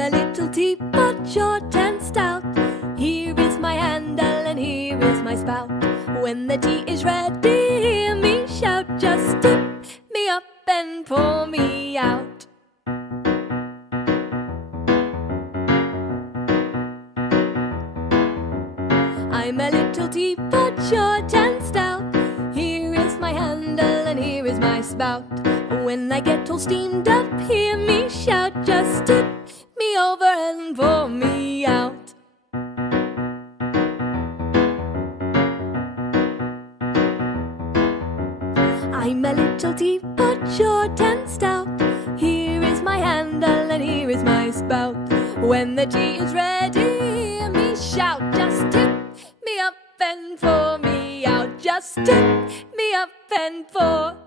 I'm a little teapot, short and stout. Here is my handle and here is my spout. When the tea is ready, hear me shout. Just tip me up and pour me out. I'm a little teapot, short and stout. Here is my handle and here is my spout. When I get all steamed up, hear me shout. Just tip me over and pour me out. I'm a little teapot, short and stout. Here is my handle and here is my spout. When the tea is ready, hear me shout. Just tip me up and pour me out. Just tip me up and pour